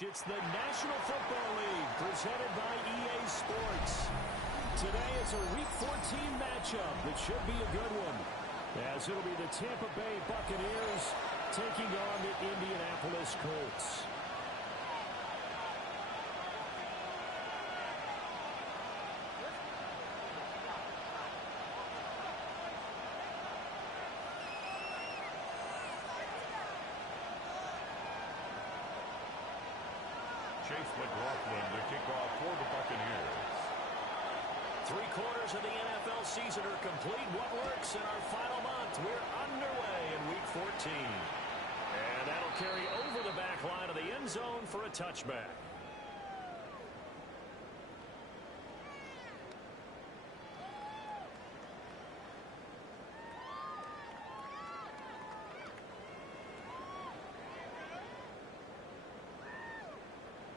It's the National Football League presented by EA Sports. Today it's a Week 14 matchup that should be a good one, as it'll be the Tampa Bay Buccaneers taking on the Indianapolis Colts. The kickoff for the Buccaneers. 3 quarters of the NFL season are complete. What works in our final month? We're underway in Week 14. And that'll carry over the back line of the end zone for a touchback.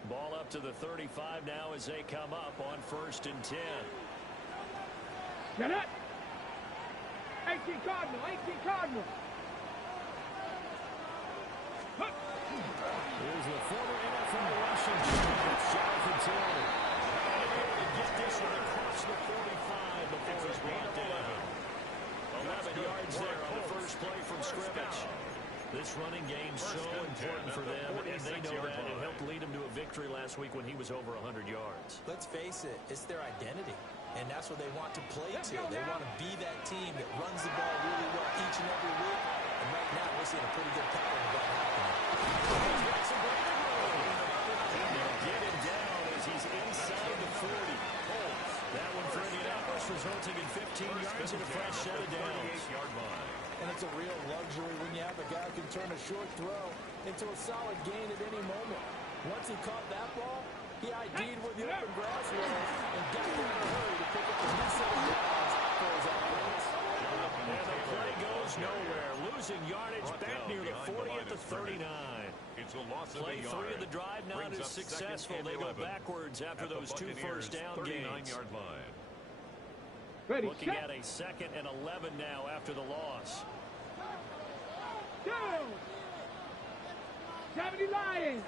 Ball up to the 35 now as they come up on 1st and 10. Get it! 18 Cardinal, 18 Cardinal. Here's the former NFL rushing champion, Jonathan Taylor. Able to get this one across the 45 before he's brought down. 11 yards there on the first play from scrimmage. This running game's so important for them, and they know that. It helped lead them to a victory last week when he was over 100 yards. Let's face it, it's their identity, and that's what they want to play to. They want to be that team that runs the ball really well each and every week, and right now we're seeing a pretty good pattern of that happening. Get him down as he's inside the 40. That one for Indianapolis, resulting in 15 yards and a fresh set of downs. And it's a real luxury when you have a guy who can turn a short throw into a solid gain at any moment. Once he caught that ball, he ID'd where the open grass was and got there in a hurry to pick up the new set of downs for his offense. And the play goes nowhere. Losing yardage back near the 40 at the 39. It's a loss of Play 3 of the drive not as successful. They go backwards after those 2 first down gains. Ready, Looking at a 2nd and 11 now after the loss. Go! 70 Lions!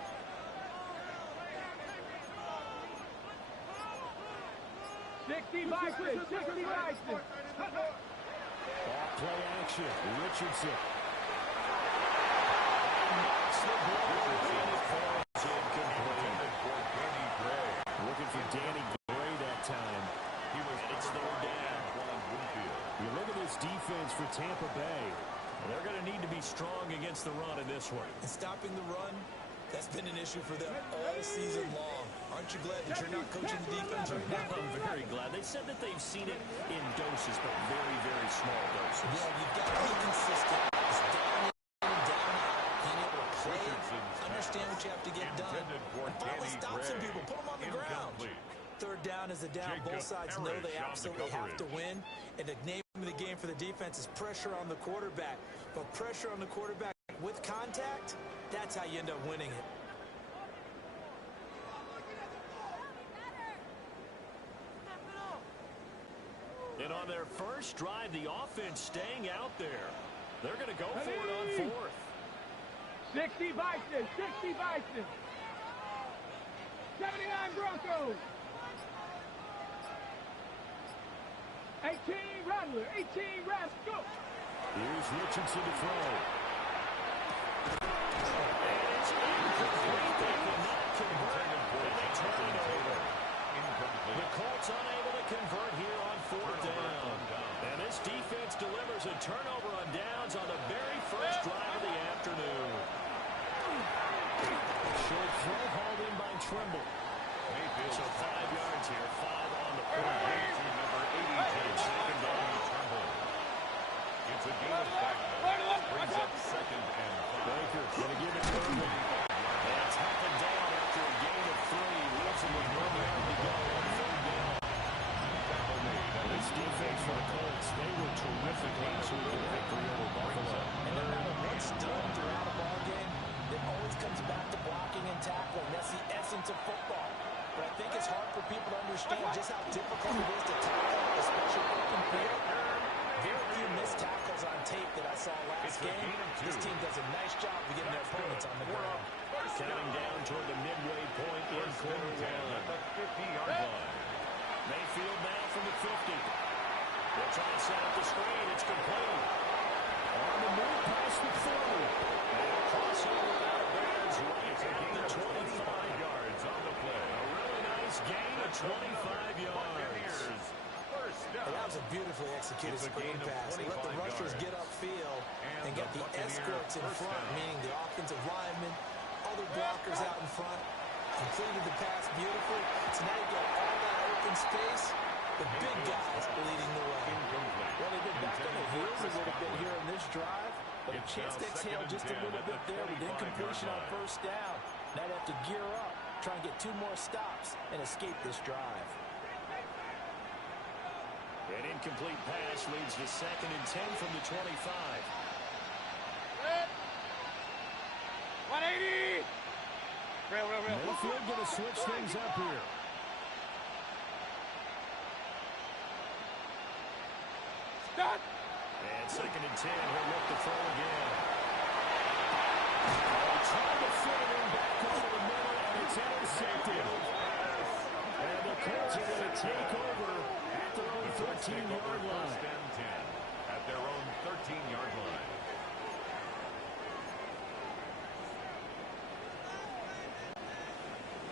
Sixty Vikings! 60 Vikings! Ball play action. Richardson. Knocks the ball and it falls incomplete. Looking for Danny Gray that time. It's 3rd down. You look at this defense for Tampa Bay. They're going to need to be strong against the run in this one. And stopping the run, that's been an issue for them all season long. Aren't you glad that you're not coaching the defense right now? I'm very glad. They said that they've seen it in doses, but very, very small doses. Yeah, you've got to be consistent. It's down in, down out. Being able to play it, understand what you have to get done. And finally stop some people. Put them on the ground. 3rd down is a down. Both sides know they absolutely have to win. And the name of the game for the defense is pressure on the quarterback. But pressure on the quarterback with contact, that's how you end up winning it. And on their first drive, the offense staying out there. They're going to go for it on 4th. 60 Vikings! 60 Vikings! 79 Broncos! 18 Rattler! 18 Rattler! Go! Here's Richardson to throw. And it's incomplete. They could not convert, and they turn it over. The Colts unable to convert here on 4th down. And this defense delivers a turnover on downs on the very first drive of the afternoon. Short throw hauled in by Trimble. So 5 yards here, 5 on the play. Number 82, 2nd down to Trimble. It's a gain of 5. Brings up 2nd and 5. Baker going to give it to him. That's happened down after a gain of 3. Wilson with 1 yard to go on 3rd down. This defense for the Colts, they were terrific last week in victory over Buffalo. And no matter what's done throughout a ball game, it always comes back to blocking and tackling. That's the essence of football. But I think it's hard for people to understand just how difficult it is to tackle, especially open field. very few missed tackles on tape that I saw last game. This team does a nice job of getting their opponents on the ground. Counting down toward the midway point in quarter one. At the 50-yard line. Mayfield now from the 50. They'll try to set up the screen. It's complete. On the move past the 40. And crossover out of bounds right at the 25 yards on the play. A really nice gain of 25 yards. First down. That was a beautifully executed screen pass. They let the rushers get upfield and get the escorts in front, meaning the offensive linemen, other blockers out in front, completed the pass beautifully. So now you got all that open space, the big guys leading the way. Well, they've been back on the heels a little bit here in this drive, but a chance to exhale just a little bit there with incompletion on first down. Now they have to gear up, try and get 2 more stops, and escape this drive. An incomplete pass leads to 2nd and 10 from the 25. 180! Real. Mayfield going to switch things up here. Stop! And 2nd and 10. He'll look to throw again. Trying to fit it in back over the middle, and it's intercepted. And the Colts are going to take over at their own 13-yard line. First and 10 at their own 13-yard line.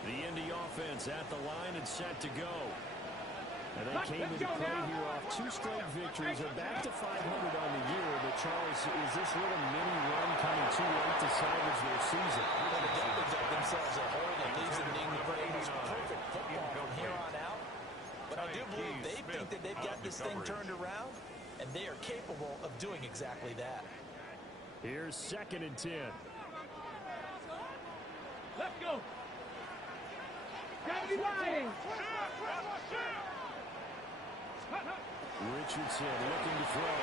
The Indy offense at the line and set to go. And they came into play here off 2 straight victories. They're back to 500 on the year. But, Charles, is this little mini run coming too late to salvage their season? Well, they definitely dug themselves a hole that leaves them needing to play almost perfect football from here on out. But I do believe they think that they've got this thing turned around, and they are capable of doing exactly that. Here's 2nd and 10. Let's go! Gravity line! Richardson looking to throw.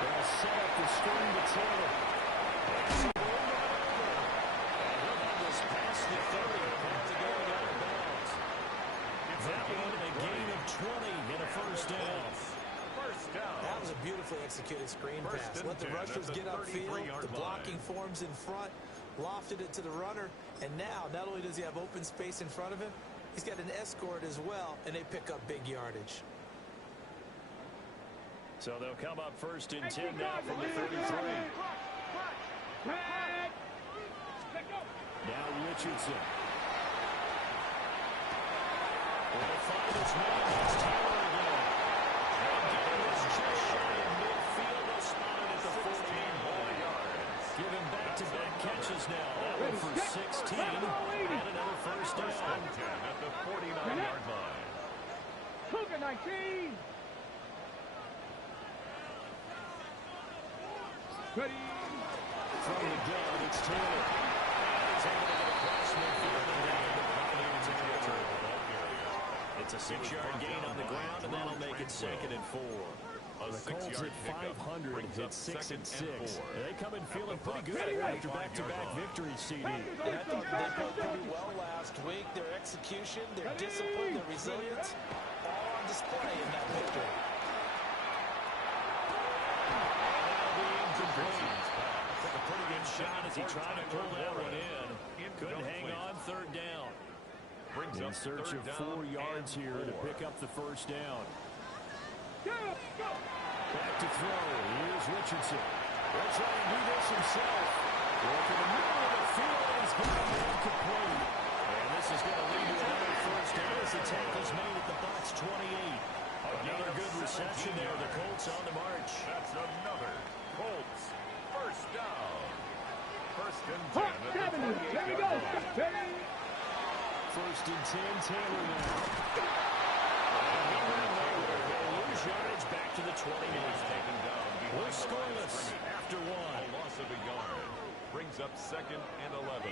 They'll set up the screen to Taylor. And he'll have this past the 30. Have to go out of bounds. That one a gain of 20 and a first down. First down. That was a beautifully executed screen pass. Let the rushers get upfield. The blocking forms in front. Lofted it to the runner. And now, not only does he have open space in front of him, he's got an escort as well, and they pick up big yardage. So they'll come up 1st and 10 now from the 33. Now Richardson. Will find his man. It's Taylor again. Again, it's just shy of midfield. They'll spot it at the 14 yards. Give him back-to-back catches now. That one for 16. And another first down. 10 at the 49-yard line. Cougar 19! Ready? From the gun, it's Taylor. He's able to get across midfield and down the Buccaneers territory. It's a 6-yard gain on the ground, and that'll make it 2nd and 4. The Colts at 500 hit 6 and 6. They come in feeling pretty good after back-to-back victories, CD. And I thought they played pretty well last week. Their execution, their discipline, their resilience, all on display in that victory. Took a pretty good shot as he tried to pull that one in. Couldn't hang on 3rd down. In search of 4 yards here to pick up the first down. Back to throw. Here's Richardson. They'll try and do this himself. Working the middle of the field. He's going to be incomplete. And this is going to lead to another first down as the tackle's made at the box 28. Another good reception there. The Colts on the march. That's another Colts first down. First and 10 Hot at the 70. There we go. 28-yard line. Ready? 1st and 10, Taylor now. And he went nowhere. They'll lose yardage back to the 29. Taken down We're behind the line of scoreless scrimmage. after A 1. loss of a yard brings up 2nd and 11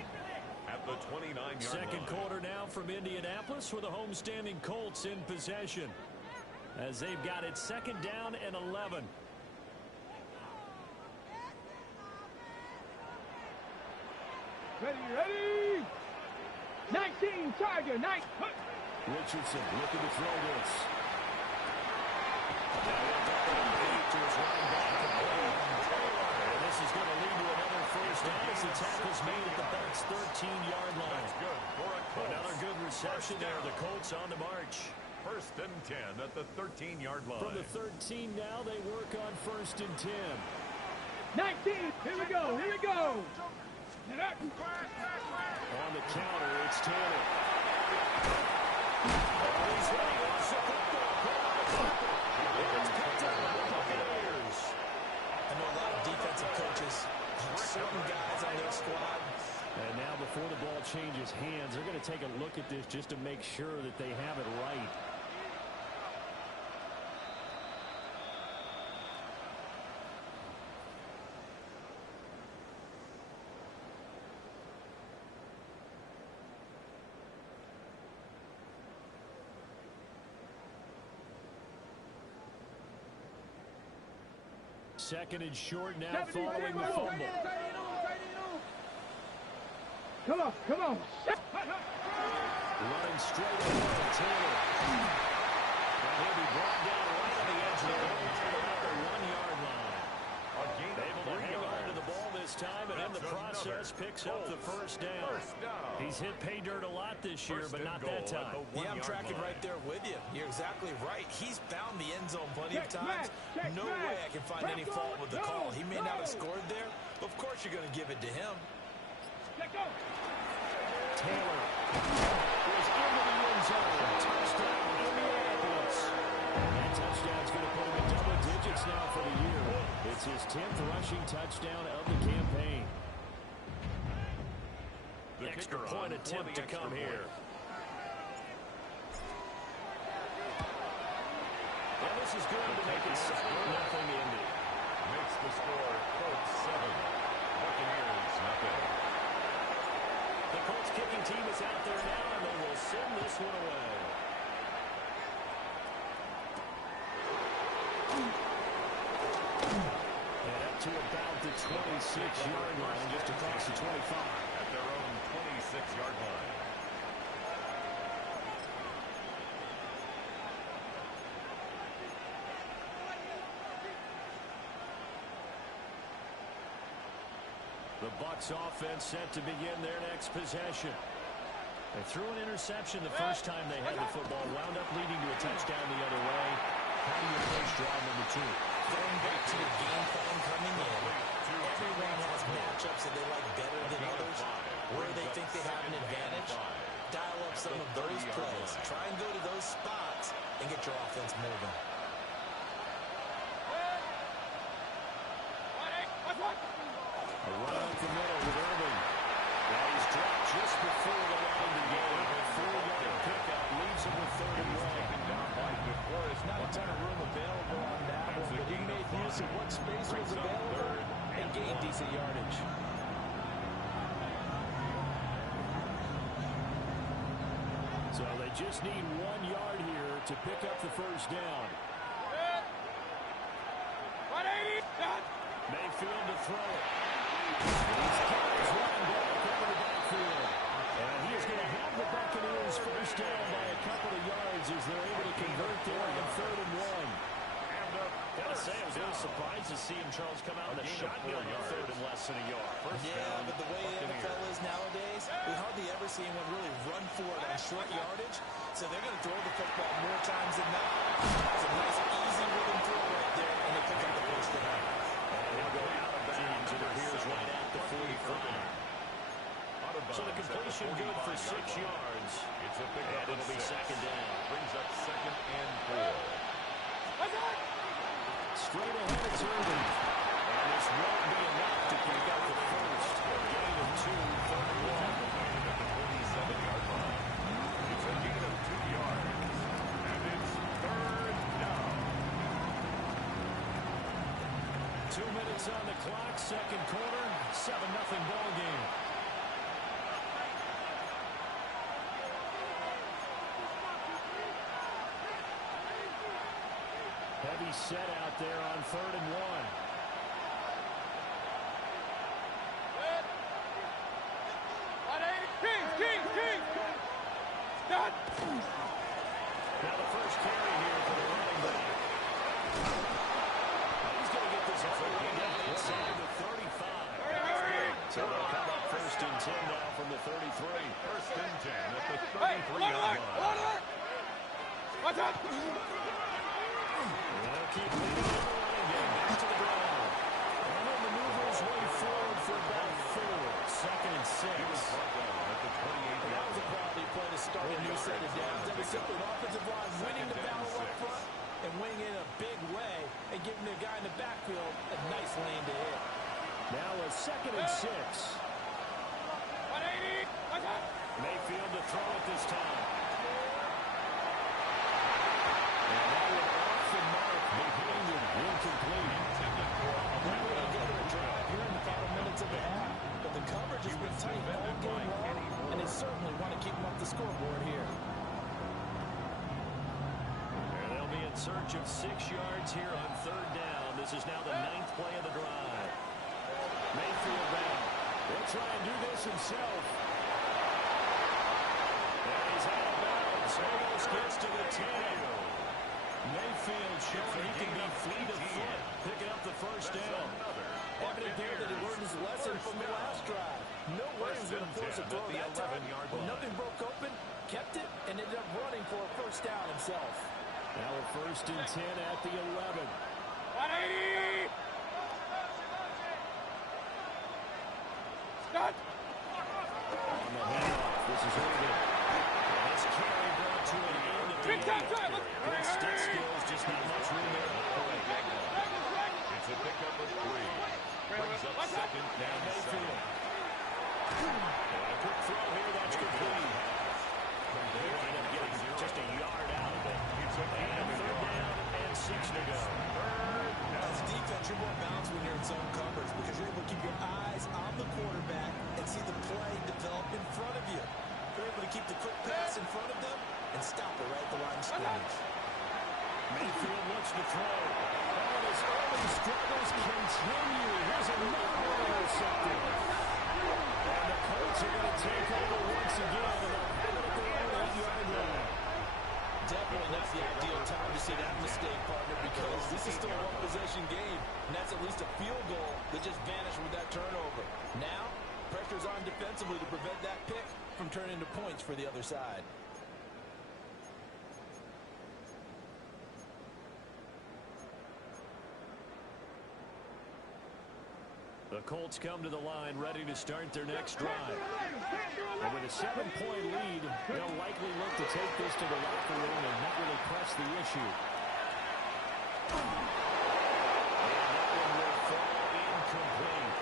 at the 29-yard line. Second quarter now from Indianapolis with the homestanding Colts in possession as they've got it 2nd down and 11. Ready? 19, Charger, 9. Richardson looking to throw this. running back complete. And this is going to lead to another first down as the tackle's made at the Bucs' 13-yard line. That's good for a Colts. Another good reception there. The Colts on the march. 1st and 10 at the 13-yard line. From the 13 now, they work on 1st and 10. 19. Here we go. Here we go. On the counter, it's Taylor. He's ready. Wants the football. It's picked up by the Buccaneers. I know a lot of defensive coaches have certain guys on their squad. And now before the ball changes hands, they're going to take a look at this just to make sure that they have it right. Second and short now following the fumble. Come on, come on. Running straight ahead, Taylor. And he'll be brought down right on the edge of the another 1-yard line. Able to hang on to the ball this time, and in the process picks up the first down. He's hit pay dirt a lot this year, but not that time. Yeah, I'm tracking right there with you. You're exactly right. He's found the end zone plenty of times. No way I can find any fault with the call. He may not have scored there, but of course you're going to give it to him. Taylor is into the end zone. Touchdown, Indianapolis. That touchdown's going to put him in double digits now for the year. It's his 10th rushing touchdown of the campaign. The extra point attempt to come here. And this is going to make it 7-0 Indy. Makes the score Colts 7. Buccaneers nothing. The Colts kicking team is out there now, and they will send this one away. And up to about the 26-yard line, just across the 25. At their own 26-yard line. The Bucs offense set to begin their next possession. They threw an interception the first time they had the football, wound up leading to a touchdown the other way. How do you approach drive number 2? Going back to your game plan coming in, everyone has matchups that they like better than others, where they think they have an advantage. Dial up some of those plays. Try and go to those spots and get your offense moving. A run up the middle with Irving. Now he's dropped just before the line to gain. A 4-yard pickup leaves him with 3rd and 1. There's not a ton of room available on that one, but he made use of what space was available and gained decent yardage. So they just need 1 yard here to pick up the first down. Mayfield to throw it. He's got his running back over the backfield. And he is going to have the Buccaneers first down by a couple of yards as they're able to convert there on 3rd and 1. Gotta say, I was a little surprised to see him, Charles, come out in the shotgun on 3rd and less than a yard. Yeah, but the way the NFL is nowadays, we hardly ever see anyone really run for it on short yardage. So they're going to throw the football more times than not. It's a nice, easy rhythm throw right there, and they pick up the first down. He'll go out of bounds. It appears right at the 45. So the completion good for 6 yards. It's a pick up, and it'll be 2nd down. Brings up 2nd and 4. Straight ahead, it's Irving. And this won't be enough to pick up the first. A gain of 2, 3rd and 1. At the 27-yard line. It's a gain of 2 yards. And it's 3rd down. 2 minutes on the clock, 2nd quarter, 7-0 ball game. Heavy set out there on 3rd and 1. Now the first carry here for the running back. He's it's in now from the 33. First and 10 at the 33-yard line. Watch out! They'll keep leading the running game back to the ground. And he'll maneuver his way forward for about 4. Second and 6. At the 28-yard That was a quality play to start a new set of downs. That was simply an offensive line winning the battle up front and winning in a big way and giving the guy in the backfield a nice lane to hit. Now a second and 6. 180! Watch out! Mayfield to throw it this time. And that one off the mark behind him. Incomplete. They were together a drive here in the final minutes of the half. But the coverage has been tight all game long, and they certainly want to keep them off the scoreboard here. And they'll be in search of 6 yards here on third down. This is now the 9th play of the drive. Mayfield back. He'll try and do this himself. And he's out of bounds. Almost gets to the 10. Mayfield showing he can be fleet of foot, picking up the first down. Evident there that he learned his lesson from the last drive. No way he was going to force a throw that time. When nothing broke open, kept it, and ended up running for a first down himself. Now a first and 10 at the 11. 180! Start! On the handoff, this is Irvin. And this carry brought to an end at the Big time 8. drive! Good stick skills, just not much room there. It's a pickup of 3. Brings up second down Mayfield. And a quick throw here, that's complete. They wind up getting just a yard out of it. And third down and 6 to go. As a defense, you're more balanced when you're in zone coverage because you're able to keep your eyes on the quarterback and see the play develop in front of you. You're able to keep the quick pass in front of them and stop it right at the line of scrimmage. Mayfield looks to throw. Oh, his early struggles continue. Here's another one intercepted. And the Colts are going to take over once again. And they'll have it at their own 8-yard line. Definitely not the ideal time to see that mistake, partner, because this is still a one-possession game, and that's at least a field goal that just vanished with that turnover. Now, pressure's on defensively to prevent that pick from turning into points for the other side. The Colts come to the line ready to start their next drive. And with a 7-point lead, they'll likely look to take this to the locker room and not really press the issue. And that one will fall incomplete.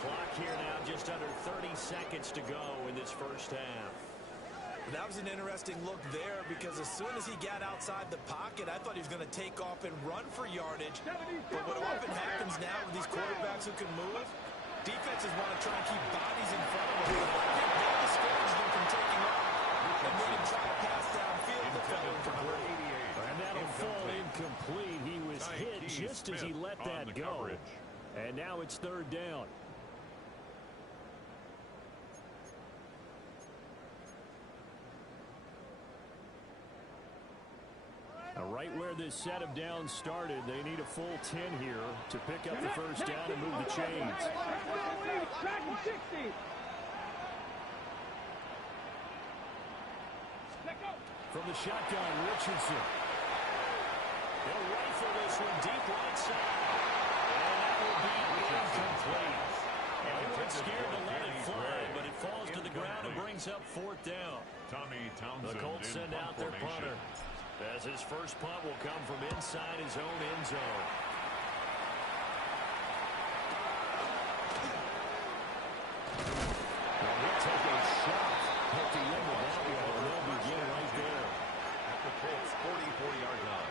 Clock here now just under 30 seconds to go in this first half. That was an interesting look there because as soon as he got outside the pocket, I thought he was going to take off and run for yardage. But what often happens now with these quarterbacks who can move, defenses want to try and keep bodies in front of them. That discouraged them from taking off and made him try to pass downfield the fellow incomplete. And that'll fall incomplete. He was hit just as he let that go. And now it's third down. Right where this set of downs started, they need a full 10 here to pick up the first down and move the chains. From the shotgun, Richardson. They'll rifle this one deep right side. And that will be incomplete. And they weren't scared to let it fly, but it falls to the ground and brings up fourth down. The Colts send out their punter, as his first punt will come from inside his own end zone. Well, he'll take a shot at the end of that one, and they'll begin right there. At the Colts' 44-yard line.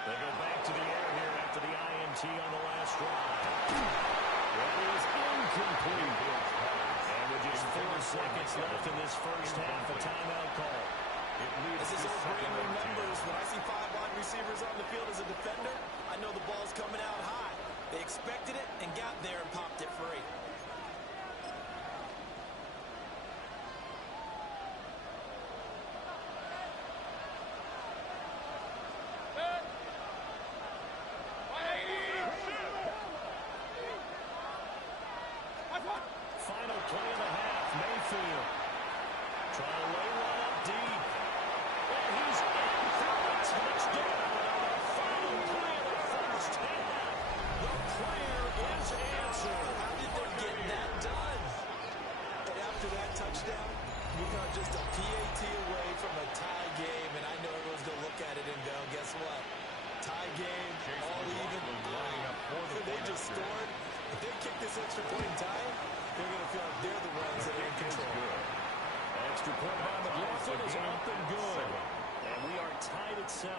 They go back to the air here after the INT on the last drive. That is incomplete. And with just 4 seconds left in this first half, a timeout call. As this old brain remembers, when I see 5 wide receivers on the field as a defender, I know the ball's coming out high. They expected it and got there and popped it free. play of the half. Mayfield trying to lay one up deep. And he's in for the touchdown on the final play of the first half. The prayer is answered. How did they get that done? And after that touchdown, we are just a PAT away from a tie game, and I know everyone's going to look at it and go, guess what? Tie game, all even. They just scored. If they kick this extra point and tie it, they're going to feel like they're the ones that are in control. Extra point by McLaughlin is up and good. And we are tied at 7.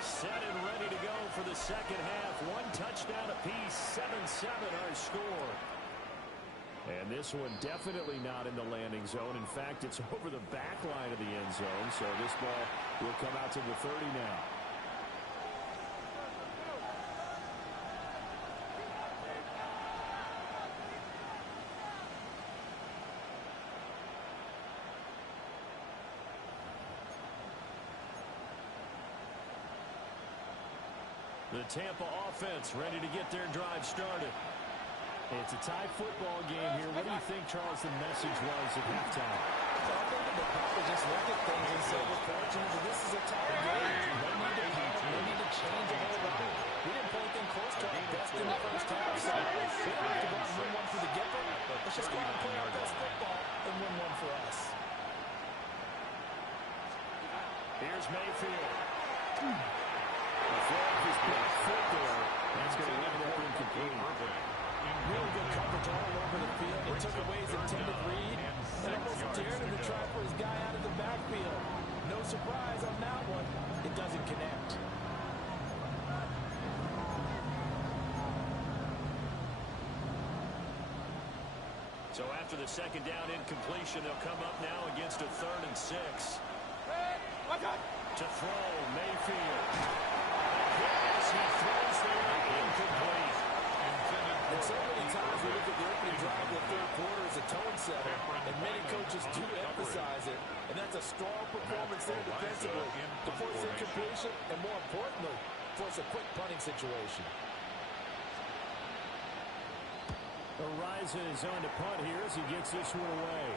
Set and ready to go for the second half. One touchdown apiece, 7-7 our score. And this one definitely not in the landing zone. In fact, it's over the back line of the end zone. So this ball will come out to the 30 now. The Tampa offense ready to get their drive started. It's a tie football game here. What do you think, Charles, the message was at halftime? I think they probably just look at things and say, we're fortunate that this is a tie game. They need to change a whole lot. We didn't play anything close to our best in the first half, so we don't have to go out and win one for the get-go. Let's just go out and play our best football and win one for us. Here's Mayfield. The flag is back foot there. That's going to leave it up incomplete. Really good coverage all over the field. It took away his intended read and almost dared him to try for his guy out of the backfield. No surprise on that one. It doesn't connect. So after the second down incompletion, they'll come up now against a 3rd and 6. To throw, Mayfield. Yes, he throws there, incomplete. And so many times we look at the opening drive of the third quarter as a tone setter, and many coaches do emphasize it, and that's a strong performance there defensively to force incompletion, and more importantly, force a quick punting situation. Arises on to punt here as he gets this one away.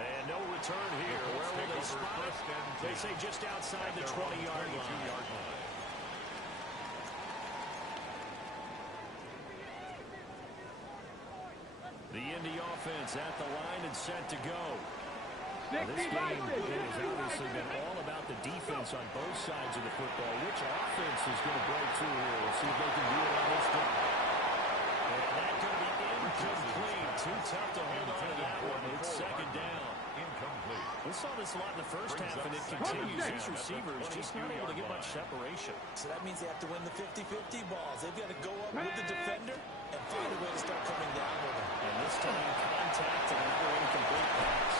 And no return here. Where will they spot it? They say just outside the 20-yard line. The Indy offense at the line and set to go. Now, this game has obviously been all about the defense on both sides of the football. Which offense is going to break through here? We'll see if they can do it on this drive. And that's going to be incomplete. Too tough to hold on to that one. It's second down. Incomplete. We saw this a lot in the first half, and it continues. These receivers just not able to get much separation. So that means they have to win the 50-50 balls. They've got to go up with the defender and find a way to start coming down with him. And this time, contact and another incomplete pass.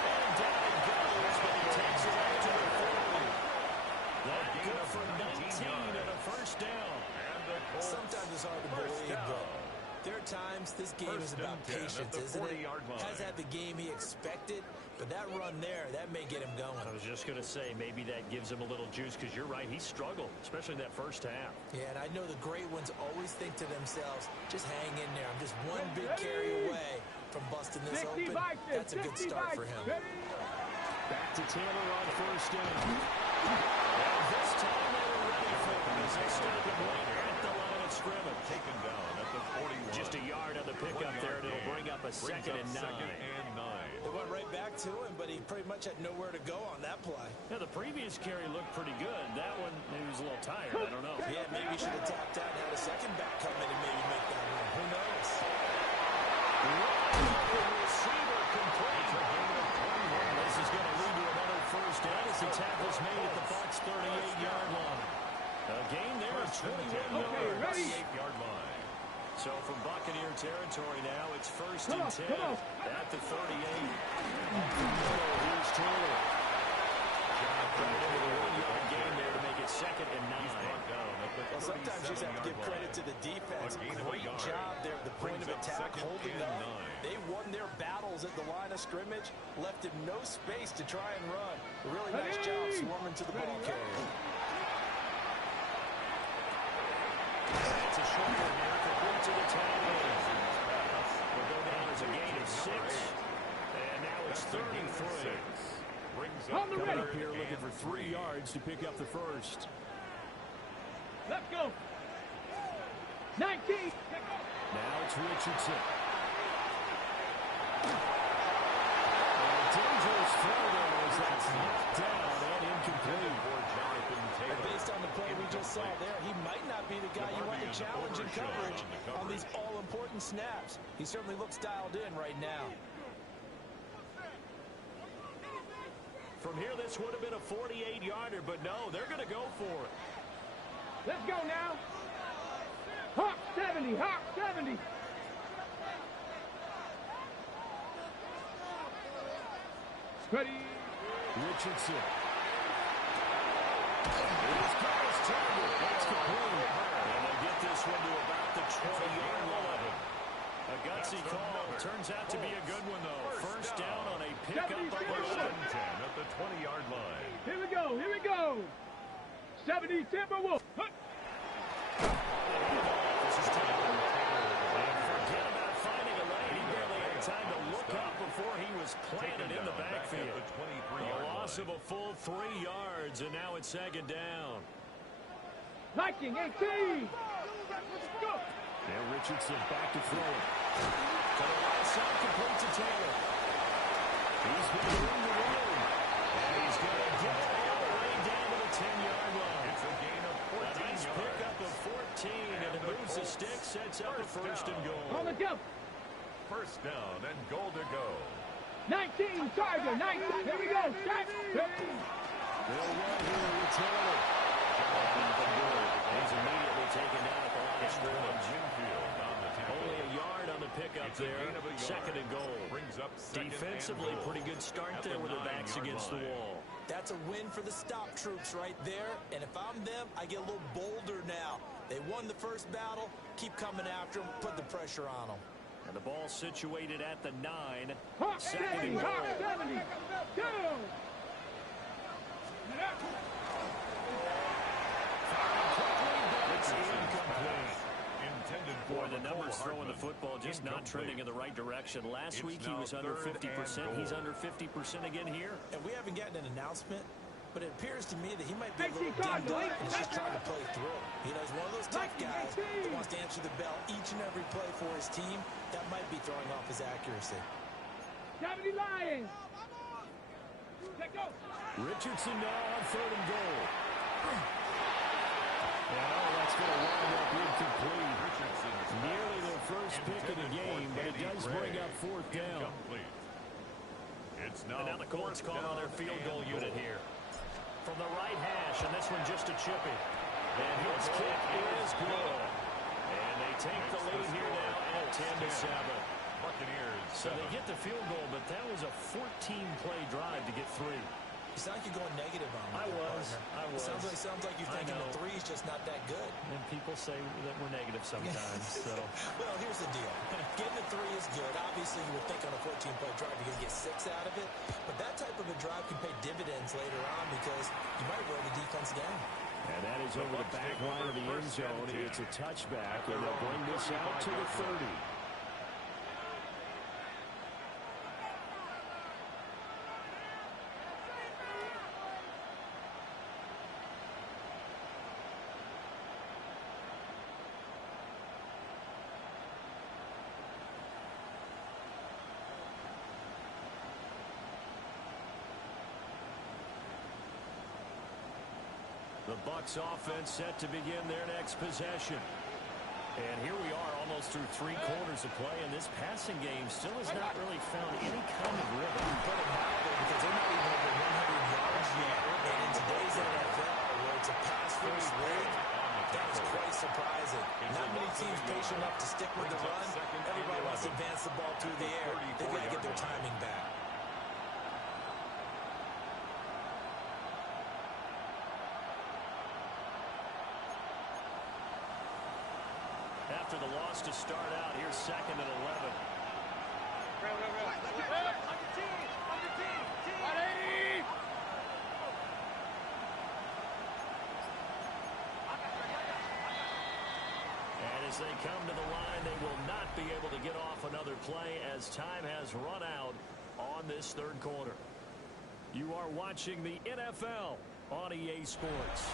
And down it goes, but he takes it out to the 40. That good for 19 and a first down. Sometimes it's hard to believe, but there are times this game is about patience, isn't it? Has had the game he expected, but that run there, that may get him going. I was just going to say, maybe that gives him a little juice, because you're right, he struggled, especially in that first half. Yeah, and I know the great ones always think to themselves, just hang in there. I'm just one big carry away from busting this open. That's a good start for him. Back to Taylor on first down. And this time they were ready for him as they started to play at the line of scrimmage. Taken down at the 41. Just a yard on the pickup there, and it'll bring up a second and 9. They went right back to him, but he pretty much had nowhere to go on that play. Yeah, the previous carry looked pretty good. That one, maybe he was a little tired. I don't know. Yeah, maybe he should have tapped out and had a second back come in and maybe make that run. Who knows? Receiver complete. This is going to lead to another first down as the tackle's made at the Bucs 38-yard line. A gain there of 21 yards. 38-yard line. So from Buccaneer territory now, it's first and 10 at the 38. Here's Taylor. Right into the 1-yard gain there to make it second and 9. Well, sometimes you just have to give credit to the defense. Great job there at the point of attack, holding up. They won their battles tackles at the line of scrimmage, left him no space to try and run. A really nice job swarming to the ball carrier. It's a short one here, complete to the tackle. We'll go down as a gain of 6. And now it's 33. Coming up here looking for 3 yards to pick up the first. Let's go. 19. Now it's Richardson. And a dangerous throw there as that's knocked down and incomplete. And based on the play we just saw there, he might not be the guy you want to challenge in coverage on these all-important snaps. He certainly looks dialed in right now. From here, this would have been a 48-yarder, but no, they're going to go for it. Let's go now. Hawk 70, Hawk 70. Ready. Richardson. His call is terrible. That's complete. And they get this one to about the 20-yard line. A gutsy call. Turns out to be a good one, though. First down on a pickup by Washington at the 20-yard line. Here we go, here we go. 70 Timberwolves. This is Taylor. And forget about finding a lane. He barely had time to look up before he was planted in the backfield. A loss of a full 3 yards, and now it's second down. Viking 18. Let's go. Now Richardson back to throw it. To the right side, complete to Taylor. He's been room to room. And he's going to get it all the way down to the 10-yard line. It's a gain of 14 A nice yards. pickup of 14, and it moves the stick, sets up a first and goal. On the go. First down and goal to go. 19 Tiger, 19. Here we go. Shot. They'll run here with Taylor. He's immediately taken down at the line of scrimmage. Only a yard on the pickup there. Second and goal. Defensively, pretty good start there with their backs against the wall. That's a win for the stop troops right there. And if I'm them, I get a little bolder now. They won the first battle. Keep coming after them. Put the pressure on them. And the ball situated at the 9. Hawk Second 70, and goal. Hawk 70. Go. It's incomplete. Intended Boy, for the numbers throwing the football just not trending in the right direction. Last week he was under 50%. He's under 50% again here. And we haven't gotten an announcement, but it appears to me that he might be a little dinged up and he's just trying to play through. You know, he's one of those tough guys that wants to answer the bell each and every play for his team. That might be throwing off his accuracy. 70 Lions. Let's go. Richardson now on third and goal. Well, that's going to wind up incomplete. Nearly their first pick of the game, but it does bring up fourth down. It's And now the Colts call on their field goal unit here. From the right hash, and this one just a chippy. And his kick is good. And they take the lead here now at 10-7. Buccaneers. So they get the field goal, but that was a 14-play drive to get 3. You sound like you're going negative on me. I was. Sounds like you're thinking the 3 is just not that good. And people say that we're negative sometimes. So Well, here's the deal. Getting the 3 is good. Obviously, you would think on a 14-play drive you're going to get 6 out of it. But that type of a drive can pay dividends later on because you might wear the defense down. And that is over the back line of the end zone. It's a touchback, and they'll bring this out to the 30. The Bucs offense set to begin their next possession. And here we are almost through 3 quarters of play, and this passing game still has not really found any kind of rhythm. Put them out there because they're not even over 100 yards yet. And in today's NFL, where it's a pass-first league, that is quite surprising. Not many teams patient enough to stick with the run. Everybody wants to advance the ball through the air. They've got to get their timing back. After the loss to start out, here's second and 11. they come to the line, they will not be able to get off another play as time has run out on this third quarter. You are watching the NFL on EA Sports.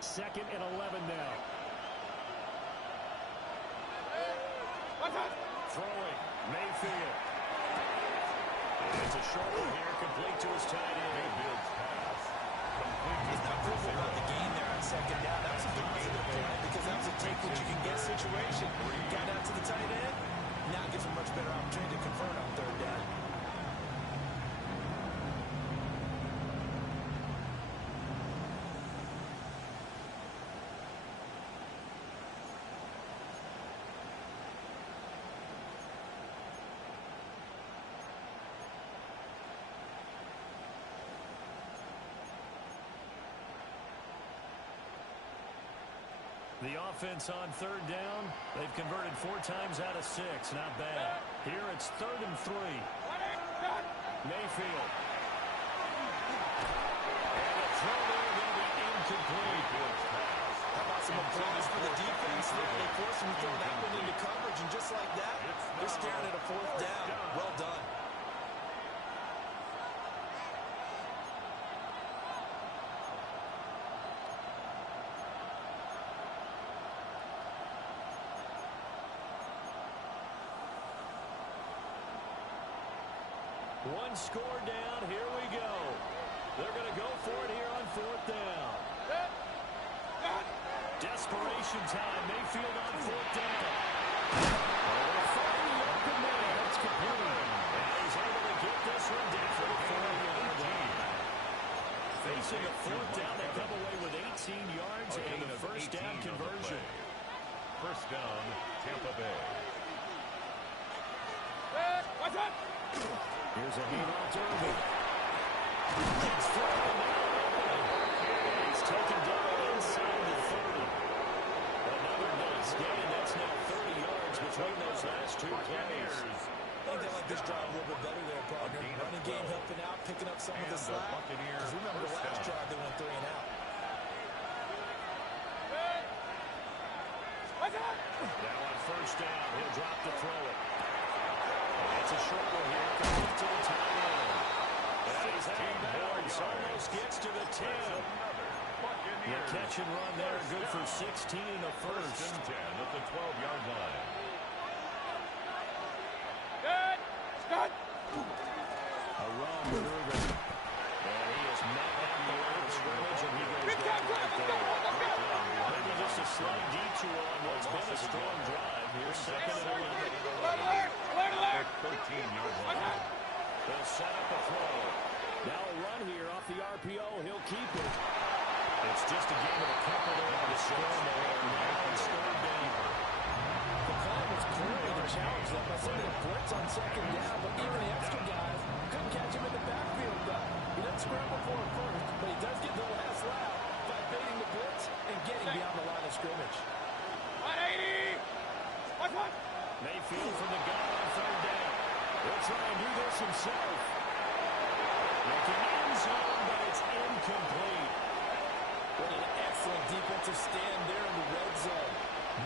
Second and 11 now. Throwing, Mayfield. It's a short one here, complete to his tight end. Mayfield's pass. Complete. He's not critical about the gain there on second down. That was a positive play because that was a take what you can get situation. Got out to the tight end. Now gives him a much better opportunity to convert on third down. The offense on third down, they've converted 4 times out of 6. Not bad. Here it's 3rd and 3. Mayfield. And a throw there going to be incomplete. How about some applause for the defense? They forced him to throw that one into coverage, and just like that, they're staring at a 4th down. Well done. One score down. Here we go. They're going to go for it here on 4th down. Desperation time. Mayfield on 4th down. Finding the open man. It's complete. And he's able to get this one down for the 40-yard line. Facing a 4th down, they come away with 18 yards and the first down conversion. First down, Tampa Bay. What's up? Here's a handoff to Irving. He's throwing down. He's taken down inside the 30. Another nice gain. That's now 30 yards between those last 2 plays. I think they like this drive a little bit better there, partner. Running game helping out, picking up some of the slack. Buccaneers. Remember the last drive, they went 3 and out. Now on first down, he'll drop to throw it. It's a short one here. Comes to the tight end. And he's out of bounds. Almost gets to the 10. The catch and run there. Good for 16 in the first. First and 10 at the 12-yard line. A run with Irving. And he is not at the line of scrimmage, and he goes down right there. Maybe just a slight detour on what's been a strong drive here. Second and 11. 13-yard line. They'll set up a throw. Now a run here off the RPO. He'll keep it. It's just a game of a couple there on the score. Now it's 3rd down. The plan was clearly to challenge them by sending a blitz on second down, but even the extra guys couldn't catch him in the backfield, though. He doesn't scramble for him first, but he does get the last lap by baiting the blitz and getting beyond the line of scrimmage. 180! What's up? Mayfield from the gun on 3rd down. He'll try and do this himself. Looking end zone, but it's incomplete. What an excellent defensive stand there in the red zone.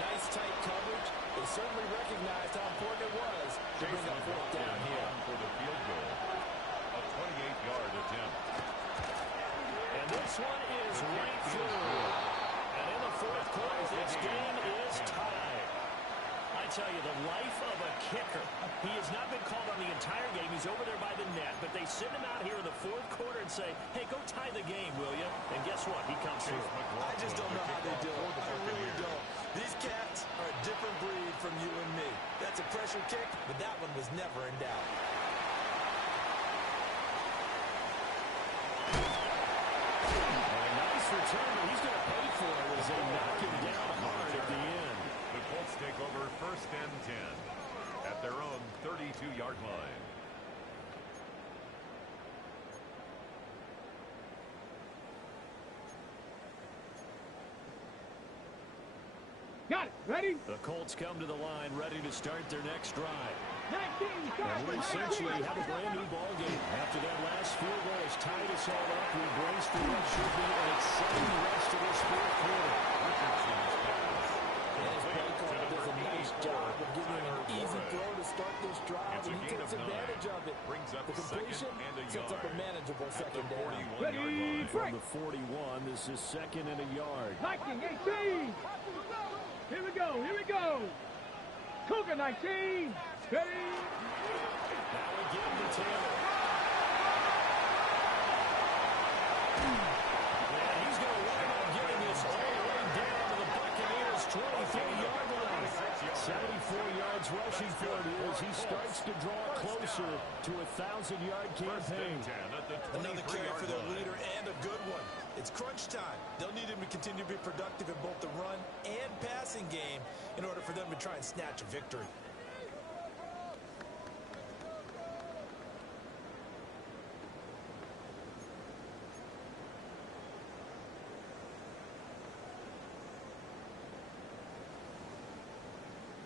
Nice tight coverage. They certainly recognized how important it was to bring up 4th down here. For the field goal. A 28-yard attempt. And this one is right through. And in the 4th quarter, this game is tied. I tell you, the life of a kicker. He has not been called on the entire game. He's over there by the net, but they send him out here in the 4th quarter and say, hey, go tie the game, will you? And guess what? He comes through. I just don't know how they do it. I really don't. These cats are a different breed from you and me. That's a pressure kick, but that one was never in doubt. A nice return, but he's going to pay for it as they knock him down hard at the end. The Colts take over 1st and 10 at their own 32-yard line. Got it. Ready? The Colts come to the line, ready to start their next drive. 19. And we essentially have a brand new ball game. After that last field goal has tied us all up, we brace for what should be an exciting rest of this fourth quarter. And his play caller does a nice job of giving him an easy throw to start this drive, and he takes advantage of it. The completion sets up a manageable second down. Ready, From the 41, this is second and a yard. 19, 18. Here we go. Here we go. Cougar 19. Ready? Now again to Taylor. And he's going to wind up getting this all the way down to the Buccaneers' 23-yard line. 74 yards rushing for it is. He starts to draw closer to a 1,000-yard campaign. Another carry for their leader and a good one. It's crunch time. They'll need him to continue to be productive in both the run and passing game in order for them to try and snatch a victory.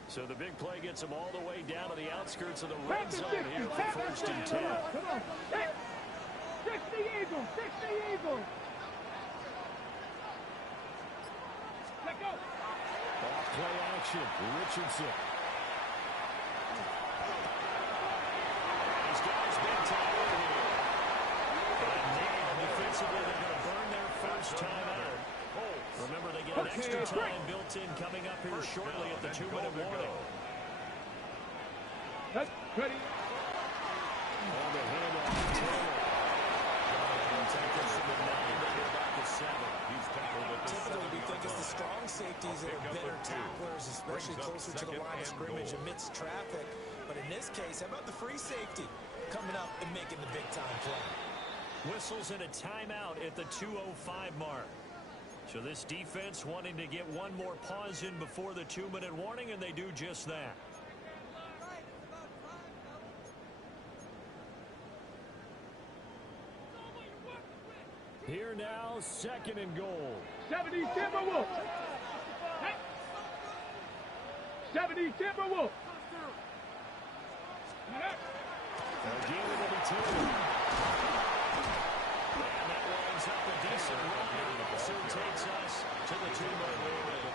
So the big play gets him all the way down to the outskirts of the red zone here for first and 10. Come on. 60 Eagles. 60 Eagles. Let go. Off play action. Richardson. These guys big time in here. And now defensively they're going to burn their first time out. Remember, they get an extra time built in coming up here shortly at the 2-minute warning. Ready? On the handoff to Taylor. And take us from the 9 back to 7. He's tackled at the 7. Typically, we think it's the strong safeties that are better tacklers, especially closer to the line of scrimmage amidst traffic. But in this case, how about the free safety coming up and making the big-time play? Whistles and a timeout at the 2:05 mark. So this defense wanting to get one more pause in before the 2-minute warning, and they do just that. Here now, second and goal. 70 Timberwolves. 70 Timberwolves. Again, it'll be Taylor. And that lines up a decent run. Also takes us to the 2-minute line.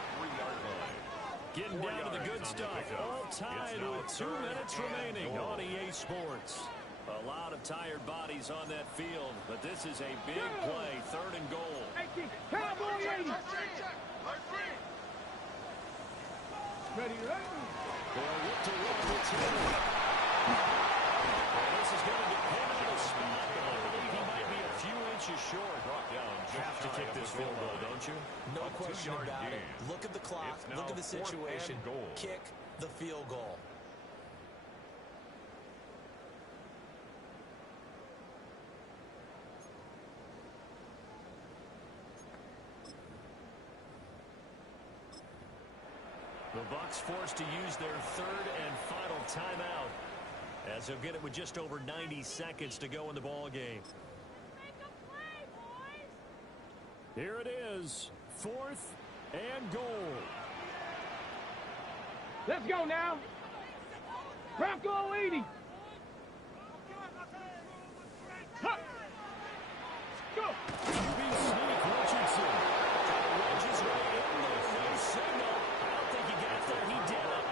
Getting down to the good stuff. All tied with 2 minutes remaining on EA Sports. A lot of tired bodies on that field, but this is a big play, third and goal. 18. Cowboy 80. Ready, ready. They'll look to run with Taylor. This is going to depend on the spot. I believe he might be a few inches short. Have to kick this field goal, don't you? No question about it. Look at the clock. Look at the situation. Kick the field goal. The Bucs forced to use their third and final timeout, as they'll get it with just over 90 seconds to go in the ball game. Here it is, 4th and goal. Let's go now. Bronco 80. Huh. Go. QB sneak, Richardson. Wedges right in there, no signal. I don't think he got there. He did it.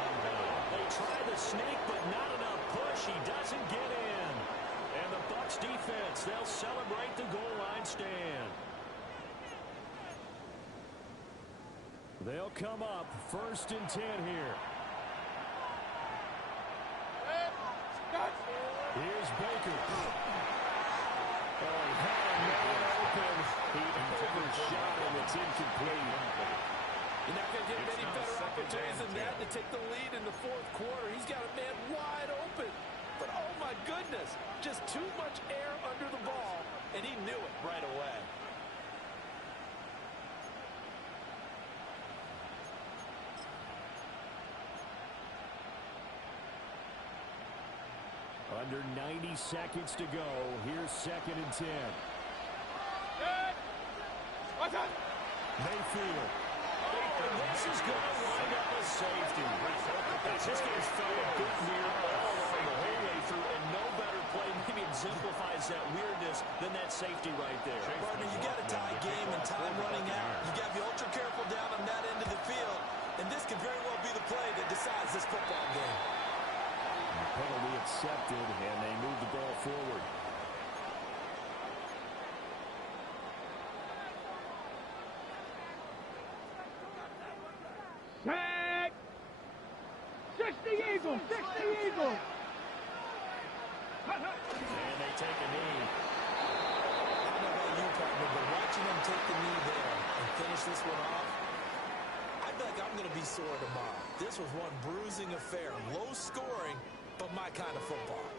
They tried the sneak, but not enough push. He doesn't get in. And the Bucs defense, they'll celebrate the goal line stand. They'll come up 1st and 10 here. Here's Baker. Oh, he had a man open. He overshot him. It's incomplete. You're not going to get many better opportunities than that to take the lead in the fourth quarter. He's got a man wide open. But, oh, my goodness, just too much air under the ball, and he knew it right away. Under 90 seconds to go. Here's 2nd and 10. Mayfield. And this is going to wind up a safety. This game's felt a bit weird all along the whole way through, and no better play maybe exemplifies that weirdness than that safety right there. Partner, you got a tie game and time running out. You got to be ultra careful down on that end of the field, and this could very well be the play that decides this football game. The penalty accepted, and they move the ball forward. Sack. 60 Eagles. 60 Eagles. And they take a knee. I don't know about you, partner, but watching them take the knee there and finish this one off, I feel like I'm going to be sore tomorrow. This was one bruising affair. Low scoring, but my kind of football.